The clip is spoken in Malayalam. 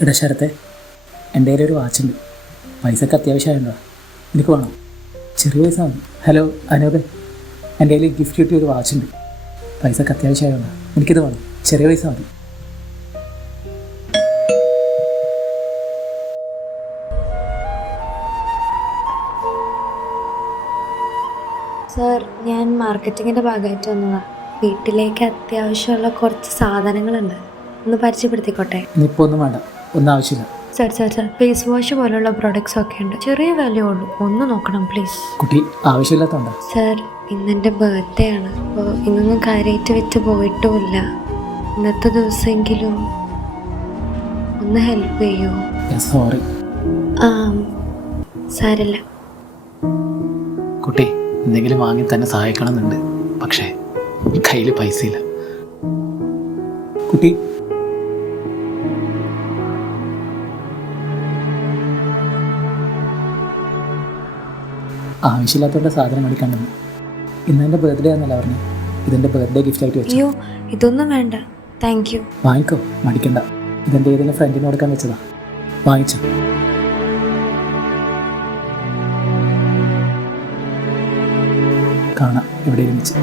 എടാ ശരത്തെ എന്റെ കയ്യിൽ ഒരു വാച്ചുണ്ട്. പൈസക്ക് അത്യാവശ്യമായുണ്ടോ. എനിക്ക് വേണം? ചെറിയ പൈസ മതി. ഹലോ അനൂപ്. എന്റെ കയ്യിൽ ഗിഫ്റ്റ് കിട്ടിയ ഒരു വാച്ചുണ്ട്. പൈസക്ക് അത്യാവശ്യമായുണ്ടോ. എനിക്കിത് വേണം. ചെറിയ പൈസ മതി. സാർ ഞാൻ മാർക്കറ്റിങ്ങിന്റെ ഭാഗമായിട്ട് വന്നതാണ് വീട്ടിലേക്ക് അത്യാവശ്യമുള്ള കുറച്ച് സാധനങ്ങളുണ്ട്. ഒന്ന് പരിചയപ്പെടുത്തിക്കോട്ടെ? ഇനിയിപ്പോൾ ഒന്നും വേണ്ട. ഒന്നും ആവശ്യമില്ല. Sir sir sir face wash പോലുള്ള പ്രോഡക്ട്സ് ഒക്കെ ഉണ്ട്. ചെറിയ വില ഉള്ളൂ. ഒന്ന് നോക്കണം പ്ലീസ് കുട്ടി ആവശ്യമില്ലാത്തതുണ്ടോ സാർ ഇന്നെന്റെ ബർത്ത്ഡേ ആണ്. അപ്പോൾ ഇന്നൊന്നും കാര്യമായിട്ട് വിറ്റ് പോയിട്ടുമില്ല. ഇന്നത്തെ ദിവസമെങ്കിലും ഒന്ന് ഹെൽപ്പ് ചെയ്യൂ. സോറി ആ സാരല്ല. കുട്ടി എന്തെങ്കിലും വാങ്ങി തന്നെ സഹായിക്കണമെന്നുണ്ട്. പക്ഷേ കയ്യിൽ പൈസയില്ല. കുട്ടി ആവശ്യമില്ലാത്തവരുടെ സാധനം മേടിക്കണ്ടെന്ന് ഇന്ന് എന്റെ ബർത്ത്ഡേ ആണെന്നല്ല പറഞ്ഞു? ഇതെന്റെ ബർത്ത്ഡേ ഗിഫ്റ്റ് ആയിട്ട് വെച്ചു അയ്യോ ഇതൊന്നും വേണ്ട. താങ്ക് യു വാങ്ങിക്കോ മടിക്കണ്ട. ഇതെന്റെ ഏതെങ്കിലും ഫ്രണ്ടിന് കൊടുക്കാൻ വെച്ചതാ. വാങ്ങിച്ചോ. കാണാം ഇവിടെ ഒരുമിച്ച്